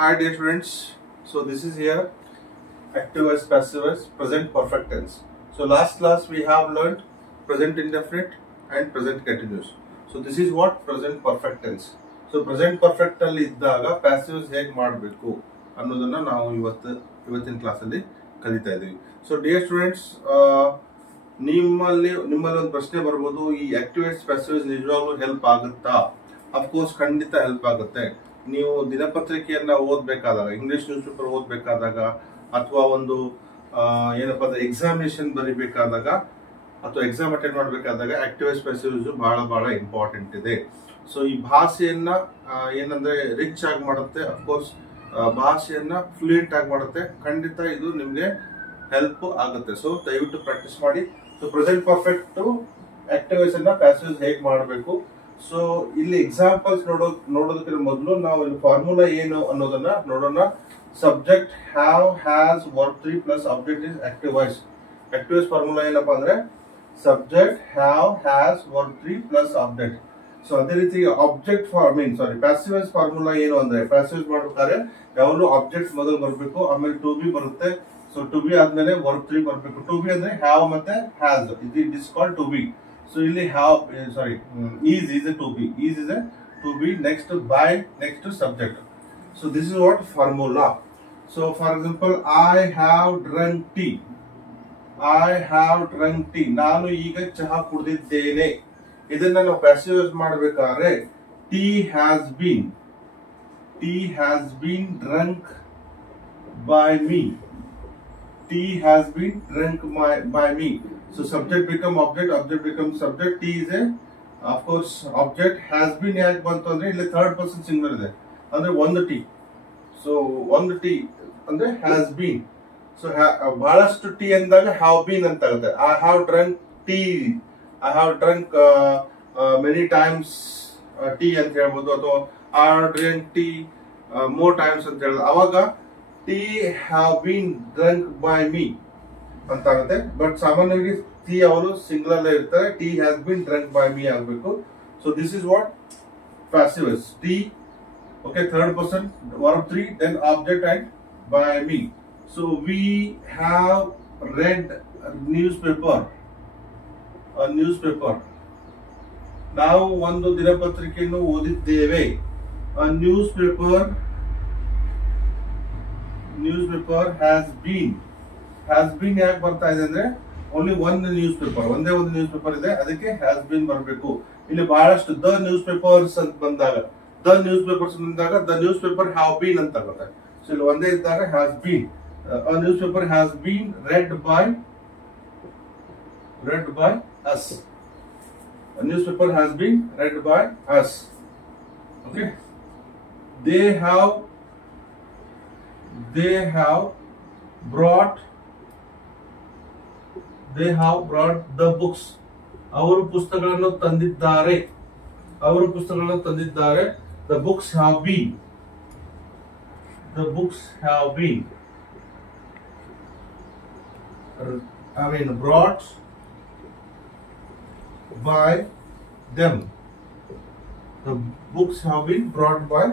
Hi dear students. So this is here active voice, passive voice, present perfect tense. So last class we have learned present indefinite and present continuous. So this is what present perfect tense. So present perfect ಅಲ್ಲಿ ಇದ್ದಾಗ passive voice ಹೇಗೆ ಮಾಡಬೇಕು ಅನ್ನೋದನ್ನ ನಾವು ಇವತ್ತಿನ class ಅಲ್ಲಿ ಕಲಿತಾ ಇದೀವಿ. So dear students, ನಿಮ್ಮಲ್ಲಿ ಒಂದು ಪ್ರಶ್ನೆ ಬರಬಹುದು, ಈ ಆಕ್ಟಿವ್ ವಾಯ್ಸ್ passive voice ನಿಜವಾಗ್ಲೂ ಹೆಲ್ಪ್ ಆಗುತ್ತಾ? ಅಫ್ಕೋರ್ಸ್ ಖಂಡಿತ ಹೆಲ್ಪ್ ಆಗುತ್ತೆ. ನೀವು ದಿನಪತ್ರಿಕೆಯನ್ನ ಓದಬೇಕಾದಾಗ, ಇಂಗ್ಲಿಷ್ ನ್ಯೂಸ್ ಪೇಪರ್ ಓದಬೇಕಾದಾಗ, ಅಥವಾ ಒಂದು ಏನಪ್ಪಾ ಅಂದ್ರೆ ಎಕ್ಸಾಮಿನೇಷನ್ ಬರೀಬೇಕಾದಾಗ ಅಥವಾ ಎಕ್ಸಾಮ್ ಅಟೆಂಡ್ ಮಾಡಬೇಕಾದಾಗ ಆಕ್ಟಿವ್ ವಾಯ್ಸ್ ಪ್ಯಾಸಿವ್ ವಾಯ್ಸ್ ಬಹಳ ಇಂಪಾರ್ಟೆಂಟ್ ಇದೆ. ಸೊ ಈ ಭಾಷೆಯನ್ನ ಏನಂದ್ರೆ ರಿಚ್ ಆಗಿ ಮಾಡುತ್ತೆ, ಅಫ್ಕೋರ್ಸ್ ಭಾಷೆಯನ್ನ ಫ್ಲೂಯೆಂಟ್ ಆಗಿ ಮಾಡುತ್ತೆ. ಖಂಡಿತ ಇದು ನಿಮ್ಗೆ ಹೆಲ್ಪ್ ಆಗುತ್ತೆ. ಸೊ ದಯವಿಟ್ಟು ಪ್ರಾಕ್ಟೀಸ್ ಮಾಡಿ. So present perfect active voice ಅನ್ನ ಪ್ಯಾಸಿವ್ ವಾಯ್ಸ್ ಹೇಗೆ ಮಾಡಬೇಕು, ಸೊ ಇಲ್ಲಿ ಎಕ್ಸಾಂಪಲ್ಸ್ ನೋಡೋದಕ್ಕಿಂತ ಮೊದಲು ನಾವು ಇಲ್ಲಿ ಫಾರ್ಮುಲಾ ಏನು ಅನ್ನೋದನ್ನ ನೋಡೋಣ. Subject have has verb 3 plus object is active voice. Active voice formula ಏನಪ್ಪಾ ಅಂದ್ರೆ subject have has verb 3 plus object. So ಅದೇ ರೀತಿ ಆಬ್ಜೆಕ್ಟ್ ಪ್ಯಾಸಿವ್ ವಾಯ್ಸ್ ಫಾರ್ಮುಲಾ ಏನು ಅಂದ್ರೆ, ಪ್ಯಾಸಿವ್ ವಾಯ್ಸ್ ಮಾಡ್ಬೇಕಾದ್ರೆ ಯಾವಾಗಲೂ ಆಬ್ಜೆಕ್ಟ್ ಮೊದಲು ಬರಬೇಕು, ಆಮೇಲೆ ಟು ಬಿ ಬರುತ್ತೆ. ಸೊ ಟು ಬಿ ಆದ್ಮೇಲೆ ವರ್ಬ್ 3 ಬರಬೇಕು. ಟು ಬಿ ಅಂದ್ರೆ ಹ್ಯಾವ್ ಮತ್ತೆ has, it is called to be. So ಇಲ್ಲಿ have is a to be, is a to be, next by, next to subject. So this is what formula. So for example, I have drunk tea. I have drunk tea. ನಾನು ಈಗ ಚಹಾ ಕುಡಿದಿದ್ದೇನೆ. ಇದನ್ನ ನಾವು passive use ಮಾಡಬೇಕಾದ್ರೆ tea has been drunk by me. Tea has been drunk by me. So subject become object, object becomes subject. T is a, of course, object. Has been ಯಾಕೆ ಬಂತು ಅಂದ್ರೆ ಇಲ್ಲಿ ಥರ್ಡ್ ಪರ್ಸನ್ ಸಿಂಗುಲರ್ ಇದೆ, ಅಂದ್ರೆ ಒಂದು tea. So ಒಂದು tea ಅಂದ್ರೆ has been. So ಬಹಳಷ್ಟು ಟಿ ಅಂದಾಗ ಹ್ಯಾವ್ ಬೀನ್ ಅಂತ ಆಗುತ್ತೆ. I have drunk tea, I have drunk many times tea ಅಂತ ಹೇಳ್ಬೋದು, ಅಥವಾ I have drunk tea more times ಅಂತ ಹೇಳೋದು. ಅವಾಗ tea have been drunk by me ಅಂತ ಆಗುತ್ತೆ. ಬಟ್ ಸಾಮಾನ್ಯವಾಗಿ ಟಿ ಅವರು ಸಿಂಗುಲರ್ ಇರ್ತಾರೆ, tea has been drunk by me ಆಗಬೇಕು. So this is what passive voice. Tea okay, third person, verb 3, then object and by me. So we have read newspaper. ನಾವು ಒಂದು ದಿನಪತ್ರಿಕೆಯನ್ನು ಓದಿದ್ದೇವೆ. Newspaper has been ಯಾಕೆ ಬರ್ತಾ ಇದೆ ಅಂದ್ರೆ only ಒಂದೇ ಒಂದು ನ್ಯೂಸ್ ಪೇಪರ್ ಇದೆ, ಅದಕ್ಕೆ ಹ್ಯಾಸ್ ಬೀನ್ ಬರಬೇಕು. ಇಲ್ಲಿ ಬಹಳಷ್ಟು ದ ನ್ಯೂಸ್ ಪೇಪರ್ಸ್ ಅಂತ ಬಂದಾಗ the news paper have been ಅಂತ ಆಗುತ್ತೆ. ಸೊ ಇಲ್ಲಿ ಒಂದೇ ಇದ್ದಾಗ has been. News paper has bean red by us. News paper has bean red by us. Okay, they have brought the books. ಅವರು ಪುಸ್ತಕಗಳನ್ನು ತಂದಿದ್ದಾರೆ. The books have been brought by them. The books have been brought by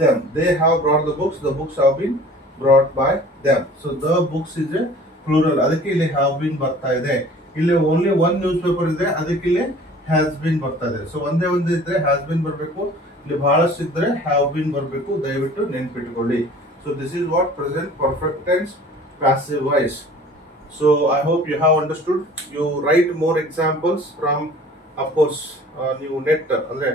them. They have brought the books have been brought by them. So the books is a plural, ಅದಕ್ಕೆ ಇಲ್ಲಿ have been ಬರ್ತಾ ಇದೆ. ಇಲ್ಲಿ only one news paper ಇದೆ, ಅದಕ್ಕೆ ಇಲ್ಲಿ has been ಬರ್ತಾ ಇದೆ. ಸೊ ಒಂದೇ ಇದ್ರೆ has been ಬರಬೇಕು, ಇಲ್ಲಿ ಬಹಳಷ್ಟು ಇದ್ರೆ have been ಬರಬೇಕು. ದಯವಿಟ್ಟು ನೆನಪಿಟ್ಕೊಳ್ಳಿ. So this is what present perfect tense passive voice. So I hope you have understood. You write more examples from, of course, ನೀವು ನೆಟ್ ಅಂದ್ರೆ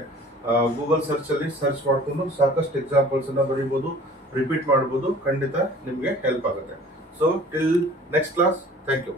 ಗೂಗಲ್ ಸರ್ಚ್ ಅಲ್ಲಿ ಸರ್ಚ್ ಮಾಡ್ಕೊಂಡು ಸಾಕಷ್ಟು ಎಕ್ಸಾಂಪಲ್ಸ್ ಅನ್ನ ಬರೀಬಹುದು, ರಿಪೀಟ್ ಮಾಡಬಹುದು. ಖಂಡಿತ ನಿಮ್ಗೆ ಹೆಲ್ಪ್ ಆಗುತ್ತೆ. So till next class, thank you.